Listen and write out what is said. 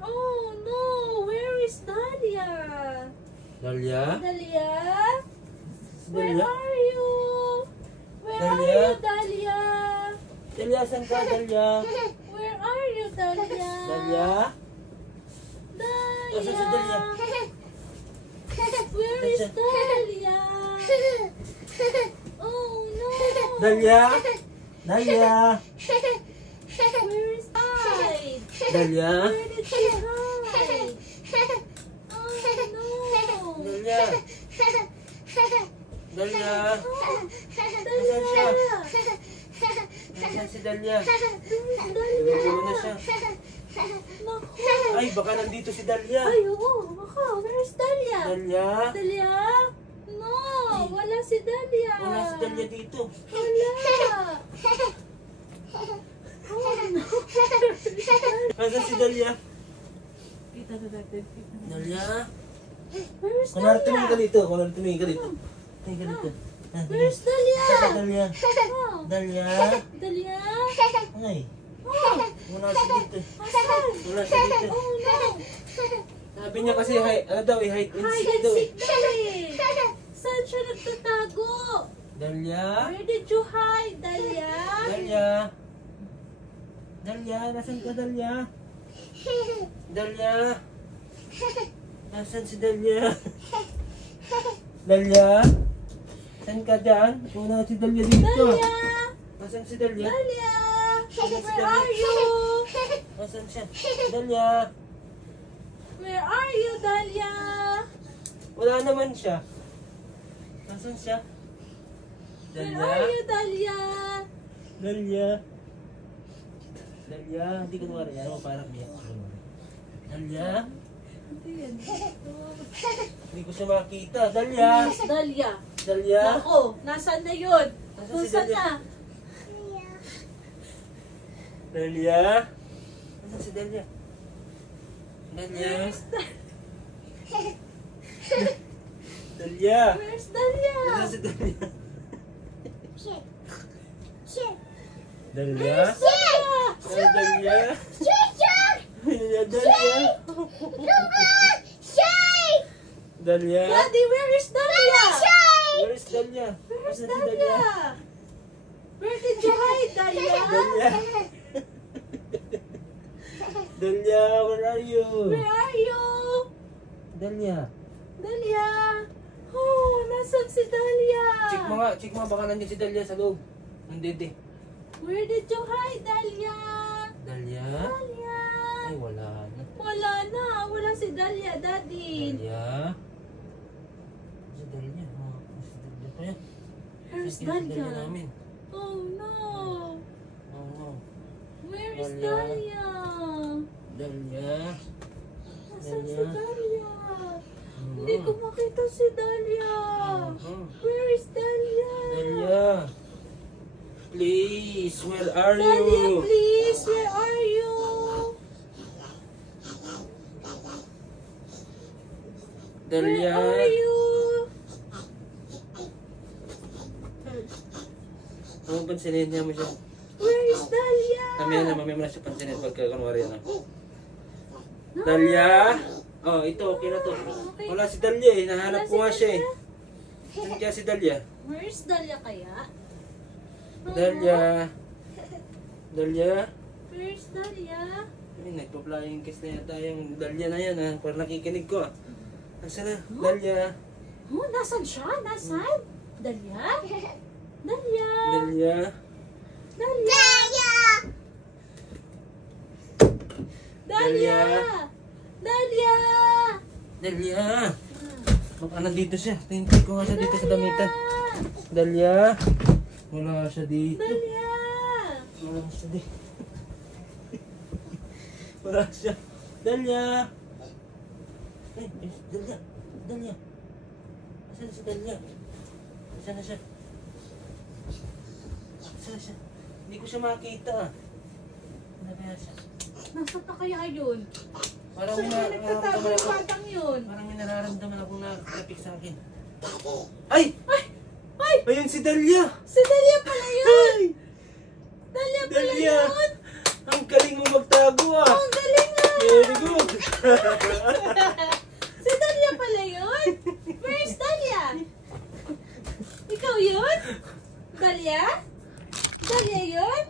Oh no, where is Dahlia? Dahlia? Dahlia? Where Dahlia? are you? Where are Dahlia? you, Dahlia? Dahlia, saan ka, Dahlia? Where are you, Dahlia? Dahlia? Dahlia? Asan si Dahlia? Where is Dahlia? Oh no! Dahlia? Dahlia? Where is hide? Dahlia? Where did she hide? Oh no! Dahlia? Dahlia? Dahlia! Nasaan si Dahlia? Dahlia! Nagulo na siya. Naku! Ay, baka nandito si Dahlia. Ay, oo! Baka! Where is Dahlia? Dahlia? Dahlia? No! Wala si Dahlia! Wala si Dahlia dito. Wala! Oh no! Nasaan si Dahlia? Kita na natin. Dahlia? Where is Kunwari Dahlia? tumingin ka dito. Kunwari tumingin ka dito. Tumingin ka dito. Where is Dahlia? Dahlia? Oh, Dahlia? Dahlia? Ay, Oh! wala siya dito. Asan? Wala siya dito. Oh no! Sabi niya kasi, ano daw eh, hide and Hide seek and daw eh. seek daw eh! Saan siya nagtatago? Dahlia? Where did you hide, Dahlia? Dahlia? Dahlia? Nasaan ka, Dahlia? Dahlia? Nasaan si Dahlia? Dahlia? Saan ka dyan? Wala si Dahlia dito. Dahlia! Nasaan si Dahlia? Dahlia! Nasaan si Where Dahlia? are you? Nasaan siya? Dahlia? Where are you, Dahlia? Wala naman siya. Nasaan siya? Where Dahlia? are you, Dahlia? Dahlia? Dahlia? Hindi ko naman yan. Parang biyak. Dahlia? Hindi yan. Hindi ko siya makita. Dahlia? Dahlia. Dahlia? Ako, nasaan na yun? Nasaan Kung si saan Dahlia? na? Dahlia? Nasaan si Dahlia? Dahlia? Dahlia? Where's Dahlia? Nasaan si Dahlia? Dahlia? Where's Dahlia? Ay, Dahlia? Dahlia? Dahlia? Dahlia? Daddy, where is Dahlia? Where is Dahlia? Where's Nasaan si Dahlia? Where did you hide, Dahlia? Dahlia? Dahlia, where are you? Where are you? Dahlia? Dahlia? Oh, nasaan si Dahlia? Check mo, baka nandiyan si Dahlia sa loob. Nandito eh. Where did you hide, Dahlia? Dahlia? Dahlia? Ay, wala na. Wala na. Wala si Dahlia, Daddy. Dahlia? Si Dahlia? Oh, si Dahlia pa yan. Where's Si Dahlia Dahlia? namin. Oh no. Oh no. Where is Dahlia? Dahlia? Dahlia? Nasaan si Dahlia? Dahlia? Hindi ko makita si Dahlia. Where is Dahlia? Dahlia? Please, where are Dahlia, you? please, where are you? Dahlia? Where are you? Ano pansinin niya mo siya? Where is Dahlia? Mamaya mo na siya pansinin pagka kunwari na. Dahlia? Oh, ito, okay na to. Okay. Wala si Dahlia eh, nahanap Wala ko si nga siya eh. Dahlia? Saan kaya si Dahlia? Where is Dahlia kaya? Dahlia? Dahlia? Where is Dahlia? Ay, nagpa-flying kiss na yata yung Dahlia na yan ha. Parang nakikinig ko ah. Nasaan na? Dahlia? Oh, nasan siya? Nasan? Dahlia? Dahlia? Dahlia? Dahlia? Dahlia? Dahlia? Dahlia? Baka nandito siya. Tingin ko nga siya dito sa damitan. Dahlia? Wala siya dito. Dahlia? Wala siya dito. Wala siya. Dahlia! Ay, Dahlia! Dahlia! Nasaan na si Dahlia? Nasaan na siya? Nasaan na siya? Hindi ko siya makita ah. Ano kaya siya? Nasaan na kaya yun? Parang Saan may siya nagtatago nararamdaman yung ako. batang yun? Parang may nararamdaman akong nakakapik sa akin. Ay! Ay! Ay! Ayun si Dahlia! Si Dahlia pala yun! Dahlia pala Dahlia! yun! Ang galing mo magtago ah! Ang galing nga! Very good! Si Dahlia pala yun? Where's Dahlia? Ikaw yun? Dahlia? Dahlia yun?